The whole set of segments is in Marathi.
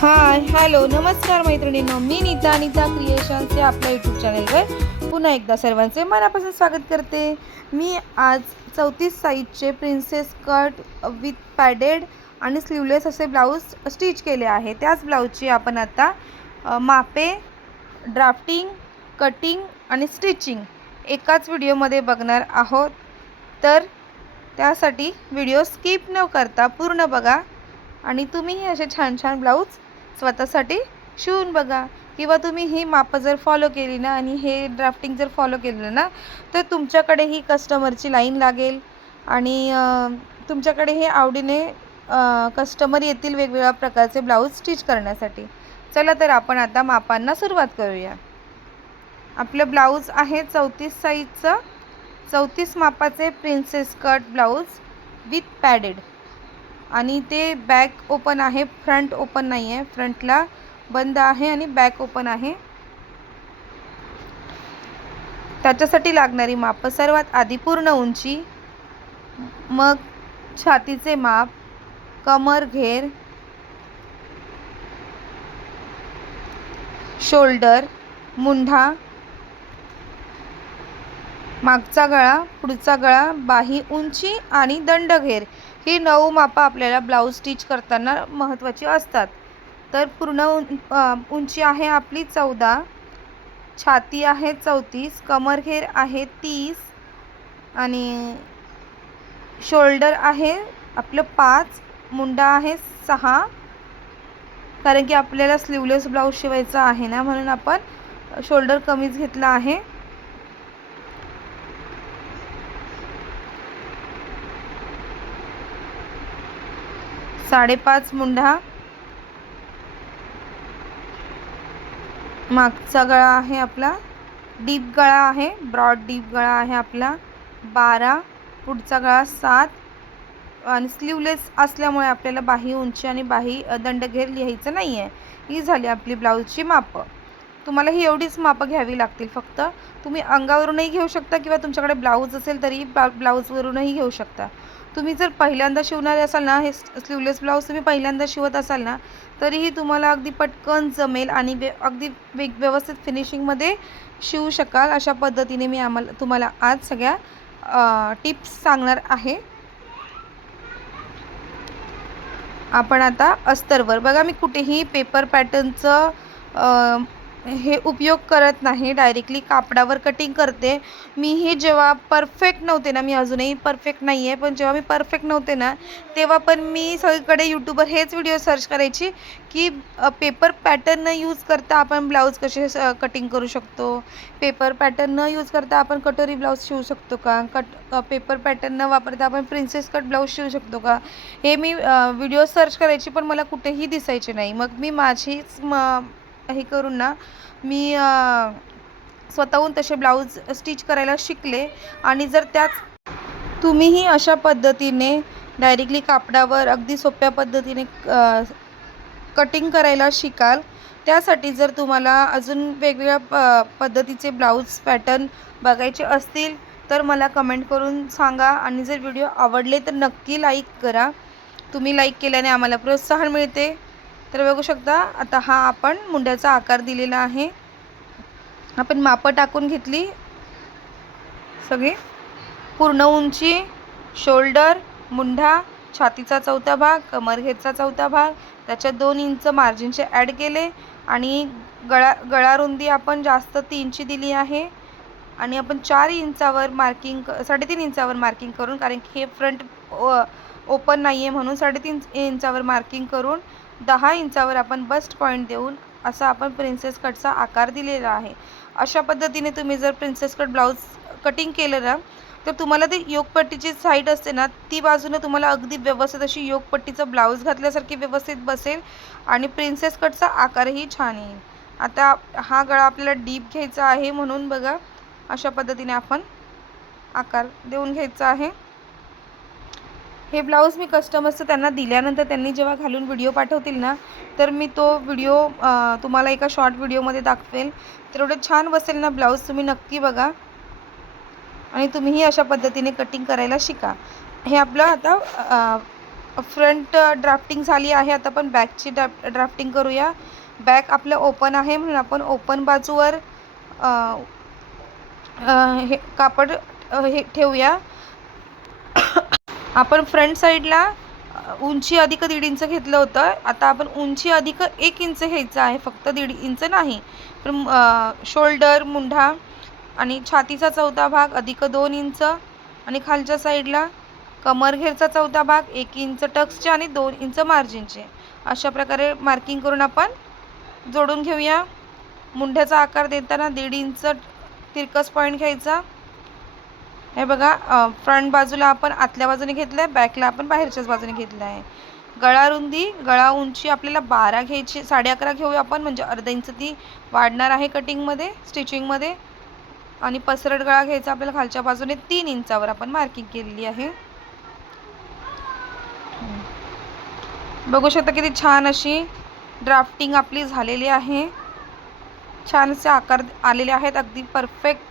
हाय हॅलो नमस्कार मैत्रिणींनो. मी नीता नीता क्रिएशन्सचे आपल्या यूट्यूब चॅनलवर पुन्हा एकदा सर्वांचे मनापासून स्वागत करते. मी आज चौतीस साईजचे प्रिन्सेस कट विथ पॅडेड आणि स्लीवलेस असे ब्लाऊज स्टिच केले आहे. त्याच ब्लाऊजची आपण आता मापे ड्राफ्टिंग कटिंग आणि स्टिचिंग एकाच व्हिडिओमध्ये बघणार आहोत. तर त्यासाठी व्हिडिओ स्किप न करता पूर्ण बघा आणि तुम्हीही असे छान छान ब्लाऊज स्वतःसाठी शिवून बघा. किंवा तुम्ही ही मापं जर फॉलो केली ना आणि हे ड्राफ्टिंग जर फॉलो केलं ना तर तुमच्याकडे ही कस्टमरची लाईन लागेल. आणि तुमच्याकडे हे आवडीने कस्टमर येतील वेगवेगळ्या प्रकारचे ब्लाऊज स्टिच करण्यासाठी. चला तर आपण आता मापांना सुरुवात करूया. आपलं ब्लाऊज आहे चौतीस साईजचं चौतीस मापाचे princess cut blouse with padded आणि ते बॅक ओपन आहे फ्रंट ओपन नाही आहे फ्रंटला बंद आहे आणि बॅक ओपन आहे. त्याच्यासाठी लागणारी मापं सर्वात आधी पूर्ण उंची मग छातीचे माप कमर घेर शोल्डर मुंढा मागचा गळा पुढचा गळा बाही उंची आणि दंडघेर. ही नऊ मापं आपल्याला ब्लाऊज स्टिच करताना महत्त्वाची असतात. तर पूर्ण उंची आहे आपली चौदा छाती आहे चौतीस कमरघेर आहे तीस आणि शोल्डर आहे आपलं पाच मुंडा आहे सहा. कारण की आपल्याला स्लीवलेस ब्लाऊज शिवायचा आहे ना म्हणून आपण शोल्डर कमीच घेतला आहे. साडेपाच मुंढा मागचा गळा आहे आपला. डीप गळा आहे ब्रॉड डीप गळा आहे आपला. बारा पुढचा गळा सात. आणि स्लीवलेस असल्यामुळे आपल्याला बाही उंची आणि बाही दंडघेर लिहायचं नाही आहे ही झाली आपली ब्लाऊजची मापं. तुम्हाला ही एवढीच मापं घ्यावी लागतील फक्त. तुम्ही अंगावरूनही घेऊ शकता किंवा तुमच्याकडे ब्लाऊज असेल तरी ब्ला ब्लाऊजवरूनही घेऊ शकता. तुम्ही जर पहिल्यांदा शिवणारे असाल ना हे स्लीवलेस ब्लाऊज तुम्ही पहिल्यांदा शिवत असाल ना तरीही तुम्हाला अगदी पटकन जमेल आणि वे अगदी वेग व्यवस्थित फिनिशिंगमध्ये शिवू शकाल. अशा पद्धतीने मी आम्हाला तुम्हाला आज सगळ्या टिप्स सांगणार आहे. आपण आता अस्तरवर. बघा मी कुठेही पेपर पॅटर्नचं हे उपयोग करत नाही. डायरेक्टली कापडावर कटिंग करते. मी हे जेव्हा परफेक्ट नव्हते ना मी अजूनही परफेक्ट नाही आहे पण जेव्हा मी परफेक्ट नव्हते ना तेव्हा पण मी सगळीकडे यूट्यूबवर हेच व्हिडिओ सर्च करायची की पेपर पॅटर्न न यूज करता आपण ब्लाऊज कसे कटिंग करू शकतो? पेपर पॅटर्न न यूज करता आपण कटोरी ब्लाऊज शिवू शकतो का? कट पेपर पॅटर्न न वापरता आपण प्रिन्सेस कट ब्लाऊज शिवू शकतो का? हे मी व्हिडिओ सर्च करायची पण मला कुठेही दिसायचे नाही. मग मी माझीच म हे करून ना मी स्वतःहून तसे ब्लाऊज स्टिच करायला शिकले. आणि जर त्याच तुम्हीही अशा पद्धतीने डायरेक्टली कापडावर अगदी सोप्या पद्धतीने कटिंग करायला शिकाल त्यासाठी जर तुम्हाला अजून वेगवेगळ्या प पद्धतीचे ब्लाऊज पॅटर्न बघायचे असतील तर मला कमेंट करून सांगा. आणि जर व्हिडिओ आवडले तर नक्की लाईक करा. तुम्ही लाईक केल्याने आम्हाला प्रोत्साहन मिळते. तर बघू शकता आता हा आपण मुंड्याचा आकार दिलेला आहे. आपण मापं टाकून घेतली. सगळी. पूर्ण उंची शोल्डर मुंढा छातीचा चौथा भाग कमरघेचा चौथा भाग त्याच्यात दोन इंच मार्जिनचे ॲड केले आणि गळा गळा रुंदी आपण जास्त तीनची दिली आहे. आणि आपण चार इंचावर मार्किंग क साडेतीन इंचावर मार्किंग करून कारण की हे फ्रंट ओपन नाही आहे म्हणून साडेतीन इंचावर मार्किंग करून दहा इंचावर आपण बस्ट पॉईंट देऊन असा आपण प्रिन्सेस कटचा आकार दिलेला आहे. अशा पद्धतीने तुम्ही जर प्रिन्सेस कट ब्लाऊज कटिंग केलं ना तर तुम्हाला ती योगपट्टीची साईड असते ना ती बाजूने तुम्हाला अगदी व्यवस्थित अशी योगपट्टीचं ब्लाऊज घातल्यासारखी व्यवस्थित बसेल आणि प्रिन्सेस कटचा आकारही छान येईल. आता हा गळा आपल्याला डीप घ्यायचा आहे म्हणून बघा अशा पद्धतीने आपण आकार देऊन घ्यायचा आहे. हे ब्लाऊज मी कस्टमर्सचं त्यांना दिल्यानंतर त्यांनी जेव्हा घालून व्हिडिओ पाठवतील ना तर मी तो व्हिडिओ तुम्हाला एका शॉर्ट व्हिडिओमध्ये दाखवेल. तर एवढं छान बसेल ना ब्लाऊज तुम्ही नक्की बघा. आणि तुम्हीही अशा पद्धतीने कटिंग करायला शिका. हे आपलं आता फ्रंट ड्राफ्टिंग झाली आहे. आता आपण बॅकची ड्रा ड्राफ्टिंग करूया. बॅक आपलं ओपन आहे म्हणून आपण ओपन बाजूवर हे कापड हे ठेवूया. आपण फ्रंट साईडला उंची अधिक दीड इंच घेतलं होतं. आता आपण उंची अधिक एक इंच घ्यायचं आहे फक्त दीड इंच नाही. पण शोल्डर मुंढा आणि छातीचा चौथा भाग अधिक दोन इंच आणि खालच्या साईडला कमरघेरचा चौथा भाग एक इंच टक्सचे आणि दोन इंच मार्जिनचे. अशा प्रकारे मार्किंग करून आपण जोडून घेऊया. मुंढ्याचा आकार देताना दीड इंच तिरकस पॉईंट घ्यायचा. हे बघा फ्रंट बाजूला आपण आतल्या बाजूने घेतलं आहे बॅकला आपण बाहेरच्याच बाजूने घेतलं आहे गळा रुंदी गळा उंची आपल्याला बारा घ्यायची साडे अकरा घेऊया आपण म्हणजे अर्धा इंच ती वाढणार आहे कटिंगमध्ये स्टिचिंगमध्ये आणि पसरट गळा घ्यायचा आपल्याला खालच्या बाजूने तीन इंचावर आपण मार्किंग केलेली आहे. बघू शकता किती छान अशी ड्राफ्टिंग आपली झालेली आहे. छान असे आकार आलेले आहेत अगदी परफेक्ट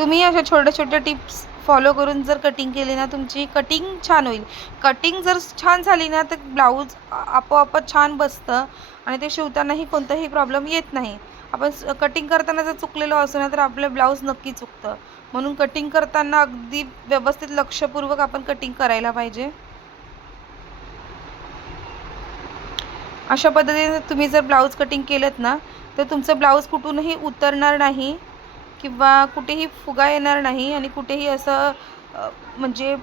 तुम्ही अशा छोट्या छोट्या टिप्स फॉलो करून जर कटिंग केली ना तुमची कटिंग छान होईल. कटिंग जर छान झाली ना तर ब्लाऊज आपोआपच छान बसतं आणि ते शिवतानाही कोणताही प्रॉब्लेम येत नाही. आपण कटिंग करताना जर चुकलेलो असो ना तर आपलं ब्लाऊज नक्की चुकतं. म्हणून कटिंग करताना अगदी व्यवस्थित लक्षपूर्वक आपण कटिंग करायला पाहिजे. अशा पद्धतीने तुम्ही जर ब्लाऊज कटिंग केलं ना तर तुमचं ब्लाऊज कुठूनही उतरणार नाही. किंवा कुठेही फुगा येणार नाही आणि कुठेही असं म्हणजे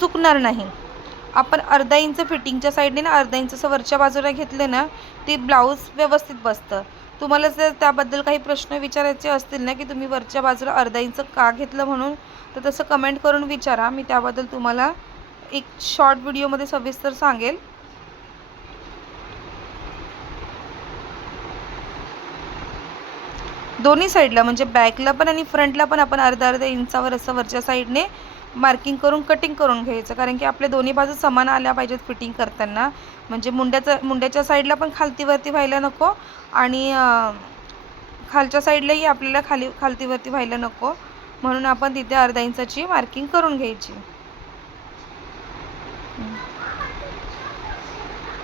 चुकणार नाही. आपण अर्धा इंच फिटिंगच्या साईडने ना अर्धा इंच असं वरच्या बाजूला घेतलं ना ते ब्लाऊज व्यवस्थित बसतं. तुम्हाला जर त्याबद्दल काही प्रश्न विचारायचे असतील ना की तुम्ही वरच्या बाजूला अर्धा इंच का घेतलं म्हणून तर तसं कमेंट करून विचारा. मी त्याबद्दल तुम्हाला एक शॉर्ट व्हिडिओमध्ये सविस्तर सांगेल. दोन्ही साईडला म्हणजे बॅकला पण आणि फ्रंटला पण आपण अर्धा अर्धा इंचावर असं वरच्या साईडने मार्किंग करून कटिंग करून घ्यायचं. कारण की आपल्या दोन्ही बाजू समान आल्या पाहिजेत फिटिंग करताना. म्हणजे मुंड्याचा मुंड्याच्या साईडला पण खालतीवरती व्हायला नको आणि खालच्या साईडलाही आपल्याला खाली खालतीवरती व्हायला नको. म्हणून आपण तिथे अर्धा इंचाची मार्किंग करून घ्यायची.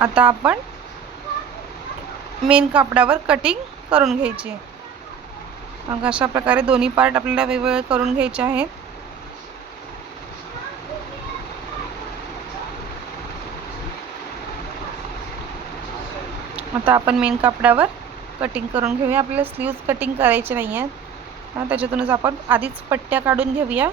आता आपण मेन कापडावर कटिंग करून घ्यायची. मग अशा प्रकारे दोन्ही पार्ट आपल्याला वेगवेगळे करून घ्यायचे आहेत. आता आपण मेन कापडावर कटिंग करून घेऊया. आपल्याला स्लीव्ज कटिंग करायचे नाही आहेत त्याच्यातूनच आपण आधीच पट्ट्या काढून घेऊया.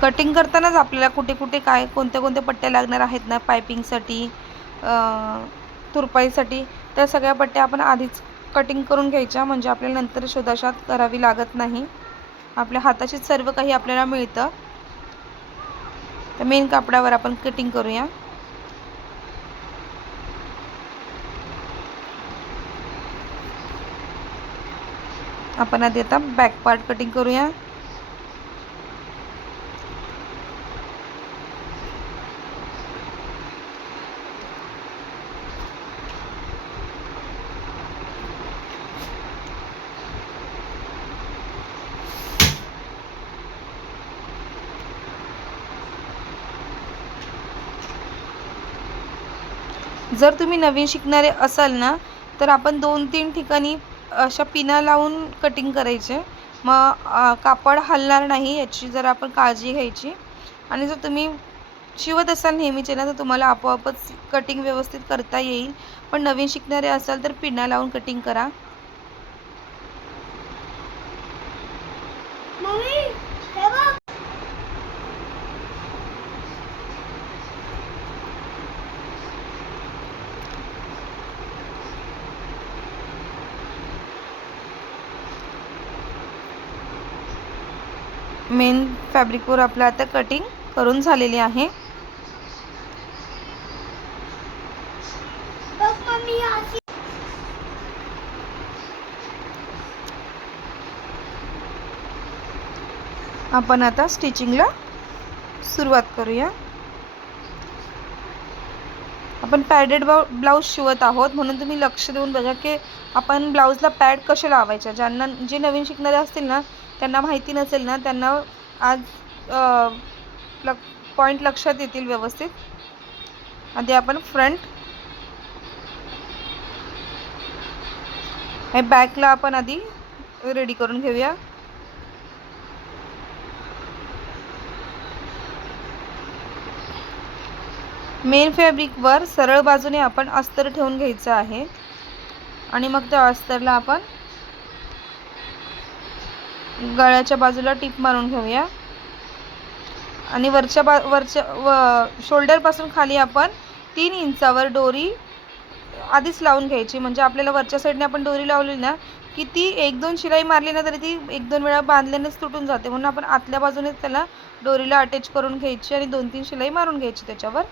कटिंग करतानाच आपल्याला कुठे कुठे काय कोणत्या कोणत्या पट्ट्या लागणार आहेत ना पायपिंगसाठी तुरपाईसाठी त्या सगळ्या पट्ट्या आपण आधीच कटिंग करून घ्यायच्या. म्हणजे आपल्याला नंतर शोधाशात करावी लागत नाही. आपल्या हाताशीच सर्व काही आपल्याला मिळतं. तर मेन कापडावर आपण कटिंग करूया. आपण आधी आता बॅक पार्ट कटिंग करूया. जर तुम्ही नवीन शिकणारे असाल ना तर आपण दोन तीन ठिकाणी अशा पिना लावून कटिंग करायचे. मग कापड हलणार नाही याची जरा आपण काळजी घ्यायची. आणि जर तुम्ही शिवत असाल नेहमीचे ना तर तुम्हाला आपोआपच कटिंग व्यवस्थित करता येईल. पण नवीन शिकणारे असाल तर पिना लावून कटिंग करा मम्मी हे बघ मेन फॅब्रिकवर आपलं आता कटिंग करून झालेली आहे. आपण आता स्टिचिंगला सुरुवात करूया. आपण पॅडेड ब्लाऊज शिवत आहोत म्हणून तुम्ही लक्ष देऊन बघा की आपण ब्लाऊजला पॅड कसे लावायच्या ज्यांना जे नवीन शिकणारे असतील ना त्यांना माहिती नसेल ना त्यांना आज लक पॉईंट लक्षात येतील व्यवस्थित. आधी आपण फ्रंट हे बॅकला आपण आधी रेडी करून घेऊया. मेन फॅब्रिकवर सरळ बाजूने आपण अस्तर ठेवून घ्यायचं आहे. आणि मग त्या अस्तरला आपण गळ्याच्या बाजूला टीप मारून घेऊया. आणि वरच्या बा वरच्या व शोल्डरपासून खाली आपण तीन इंचावर दोरी आधीच लावून घ्यायची. म्हणजे आपल्याला वरच्या साईडने आपण दोरी लावली ना की ती एक दोन शिलाई मारली ना तरी ती एक दोन वेळा बांधल्यानेच तुटून जाते. म्हणून आपण आतल्या बाजूनेच त्याला दोरीला अटॅच करून घ्यायची आणि दोन तीन शिलाई मारून घ्यायची त्याच्यावर.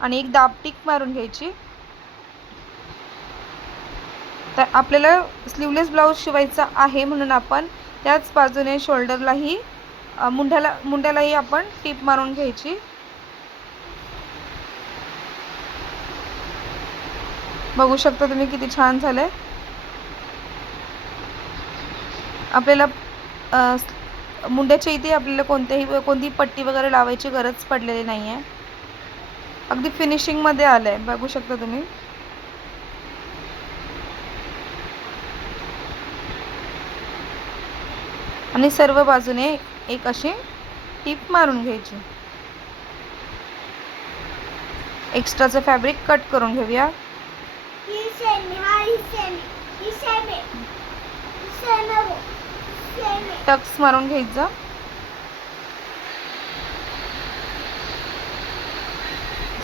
आणि एक दापटीक मारून घ्यायची. तर आपल्याला स्लीवलेस ब्लाऊज शिवायचा आहे म्हणून आपण त्याच बाजूने शोल्डरलाही मुंड्याला मुंढ्याला मुंड्यालाही आपण टीप मारून घ्यायची. बघू शकता तुम्ही किती छान झाले आपल्याला मुंड्याच्या इथे आपल्याला कोणत्याही कोणती पट्टी वगैरे लावायची गरज पडलेली नाही आहे अगदी फिनिशिंगमध्ये आलं आहे बघू शकता तुम्ही. आणि सर्व बाजूने एक अशी टीप मारून घ्यायची. एक्स्ट्राचं फॅब्रिक कट करून घेऊया. टक्स मारून घ्यायचं.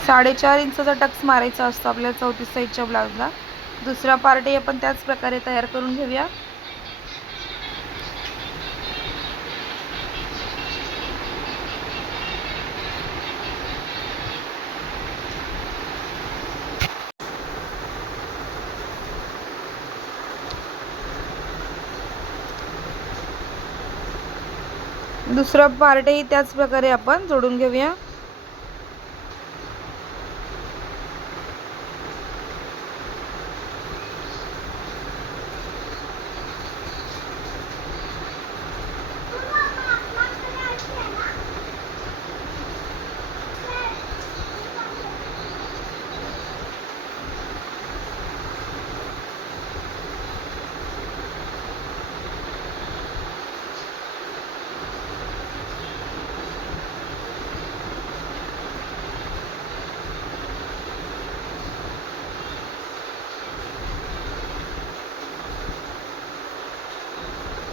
साडेचार इंचाचा टक्स मारायचा असतो आपल्याला चौतीस साईजच्या ब्लाऊजला दुसरा पार्टही आपण त्याच प्रकारे तयार करून घेऊया. दुसरा पार्टही त्याच प्रकारे आपण जोडून घेऊया.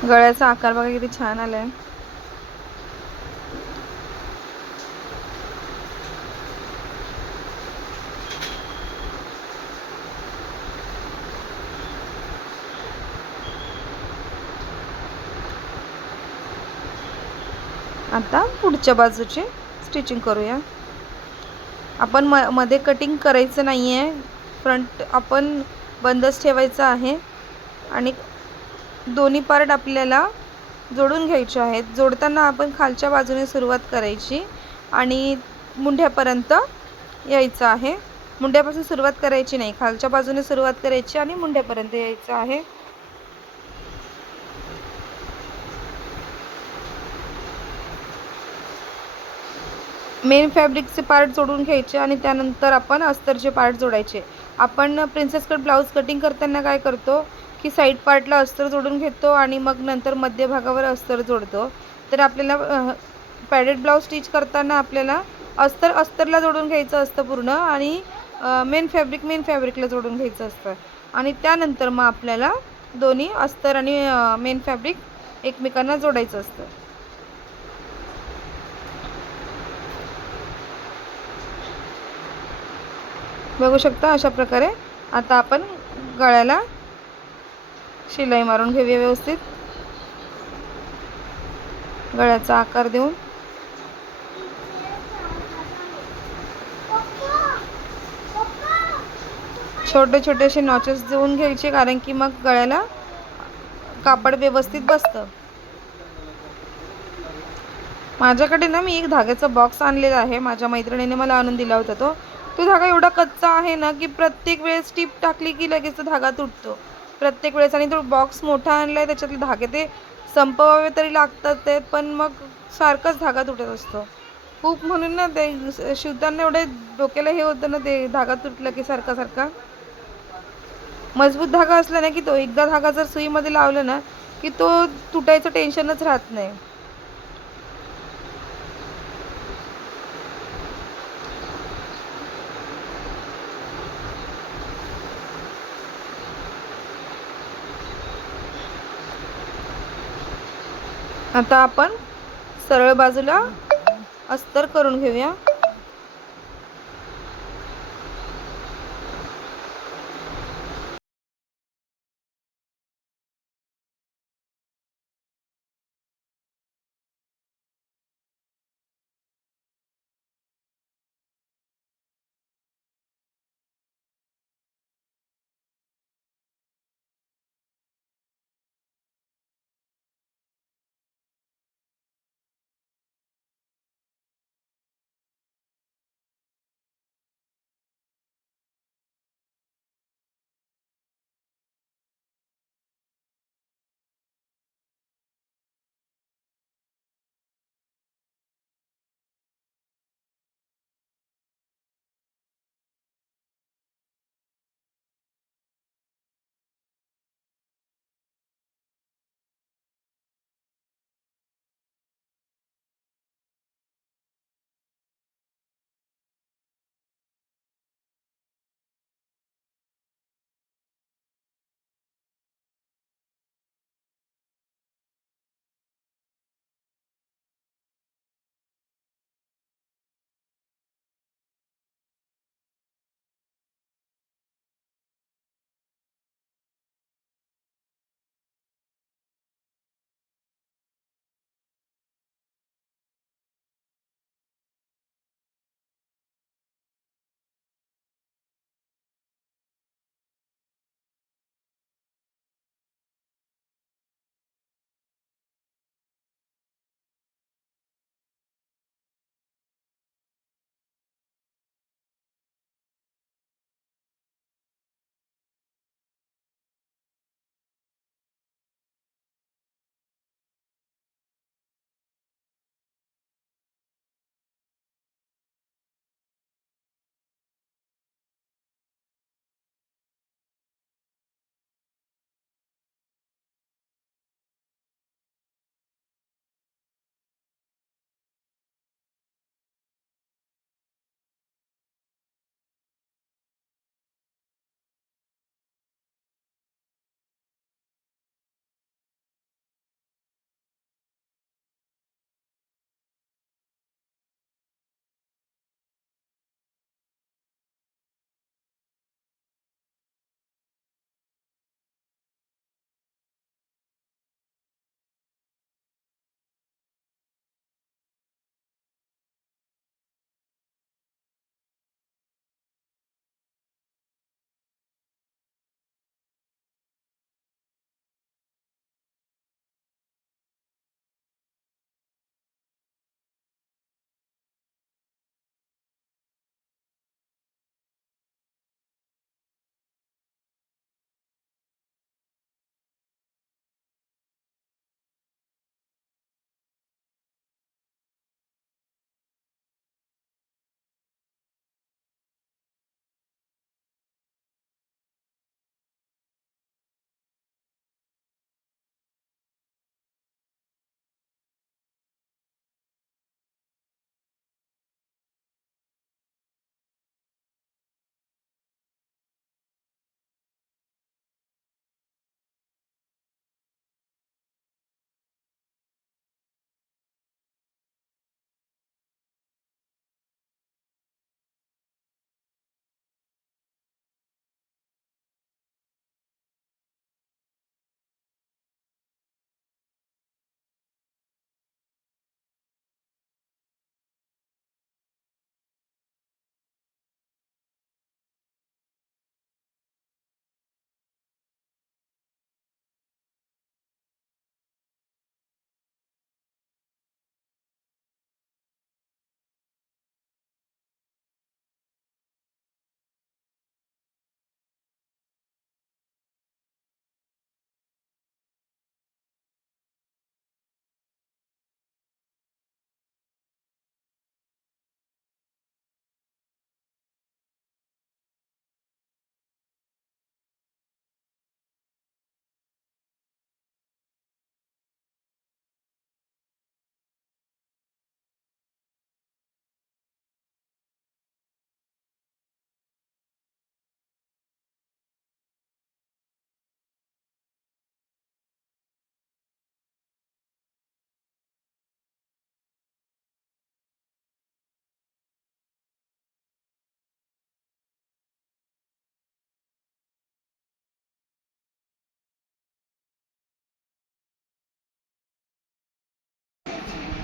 गळ्याचा आकार बघा किती छान आलाय. आता पुढच्या बाजूची स्टिचिंग करूया. आपण म मध्ये कटिंग करायचं नाही आहे फ्रंट आपण बंदच ठेवायचं आहे. आणि दोन्ही पार्ट आपल्याला जोडून घ्यायचे आहेत. जोडताना आपण खालच्या बाजूने सुरुवात करायची आणि मुंढ्यापर्यंत यायचं आहे. मुंड्यापासून सुरुवात करायची नाही. खालच्या बाजूने सुरुवात करायची आणि मुंढ्यापर्यंत यायचं आहे. मेन फॅब्रिकचे पार्ट जोडून घ्यायचे आणि त्यानंतर आपण अस्तरचे पार्ट जोडायचे. आपण प्रिन्सेस कट ब्लाऊज कटिंग करताना काय करतो? की साईड पार्टला अस्तर जोडून घेतो आणि मग नंतर मध्यभागावर अस्तर जोडतो. तर आपल्याला पॅडेड ब्लाऊज स्टिच करताना आपल्याला अस्तर अस्तरला जोडून घ्यायचं असतं पूर्ण आणि मेन फॅब्रिक मेन फॅब्रिकला जोडून घ्यायचं असतं. आणि त्यानंतर मग आपल्याला दोन्ही अस्तर आणि मेन फॅब्रिक एकमेकांना जोडायचं असतं. बघू शकता अशा प्रकारे आता आपण गळ्याला शिलाई मारून घेऊया व्यवस्थित. गळ्याचा आकार देऊन. छोटे छोटे असे नॉचेस देऊन घ्यायचे कारण की मग गळ्याला कापड व्यवस्थित बसतं. माझ्याकडे ना मी एक धाग्याचा बॉक्स आणलेला आहे. माझ्या मैत्रिणीने मला आणून दिला होता तो. तो धागा एवढा कच्चा आहे ना की प्रत्येक वेळेस टीप टाकली की लगेच तो धागा तुटतो. प्रत्येक वेळेस. आणि तो बॉक्स मोठा आणलाय त्याच्यातले धागे ते संपवावे तरी लागतात ते पण मग सारखाच धागा तुटत असतो. खूप म्हणून ना ते शिवताना एवढे डोक्याला हे होतं ना ते धागा तुटलं की सारखा सारखा. मजबूत धागा असला ना की तो एकदा धागा जर सुईमध्ये लावला ना की तो तुटायचं टेन्शनच राहत नाही. आता आपण सरळ बाजूला अस्तर करून घेऊया.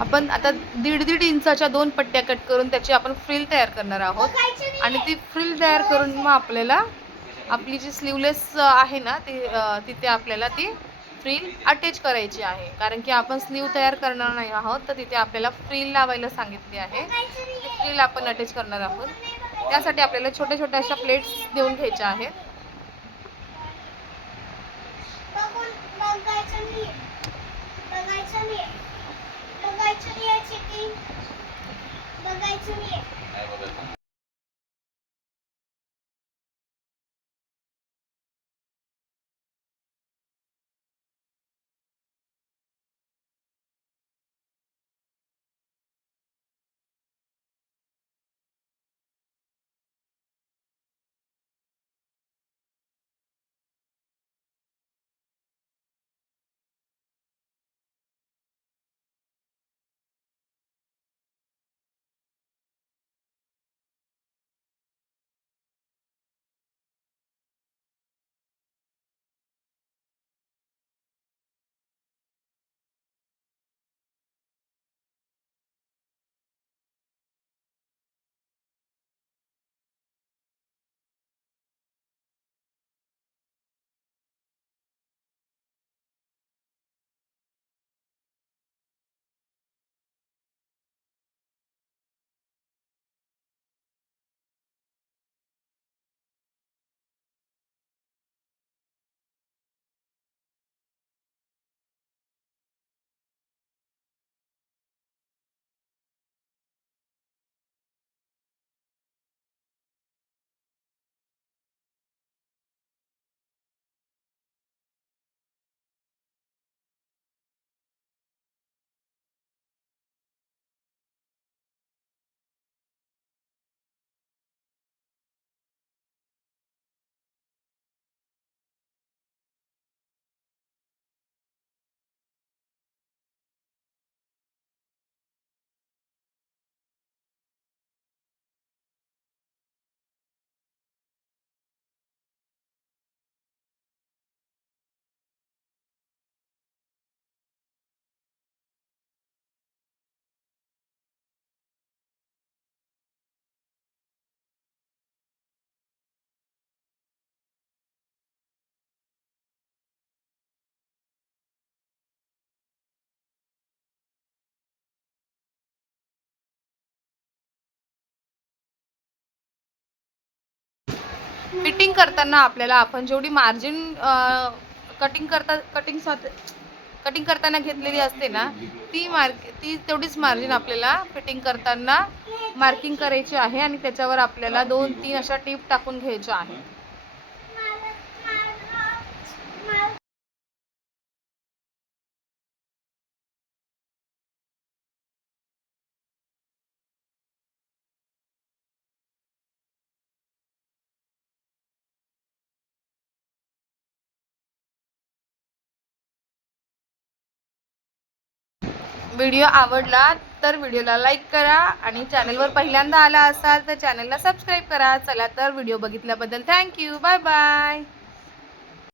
आपण आता दीड दीड इंचाच्या दोन पट्ट्या कट करून त्याची आपण फ्रिल तयार करणार आहोत. आणि ती फ्रिल तयार करून मग आपल्याला आपली जी स्लीवलेस आहे ना ती तिथे आपल्याला ती फ्रिल अटॅच करायची आहे. कारण की आपण स्लीव तयार करणार नाही आहोत तर तिथे आपल्याला फ्रिल लावायला सांगितली आहे. बघायचं फ्रिल आपण अटॅच करणार आहोत. त्यासाठी आपल्याला छोट्या छोट्या अशा प्लेट्स देऊन घ्यायच्या आहेत. बघायचं नाही. बघायचं नाही. बघायचं नाही फिटिंग करताना आपल्याला आपण जेवढी मार्जिन कटिंग करता कटिंग कटिंग करताना घेतलेली असते ना ती मार्क ती तेवढीच मार्जिन आपल्याला फिटिंग करताना मार्किंग करायची आहे आणि त्याच्यावर आपल्याला दोन तीन अशा टीप टाकून घ्यायच्या आहे व्हिडिओ आवडला तर व्हिडिओला लाईक करा आणि चॅनलवर पहिल्यांदा आला असाल तर चॅनलला सबस्क्राईब करा. चला तर व्हिडिओ बघितल्याबद्दल थँक्यू बाय बाय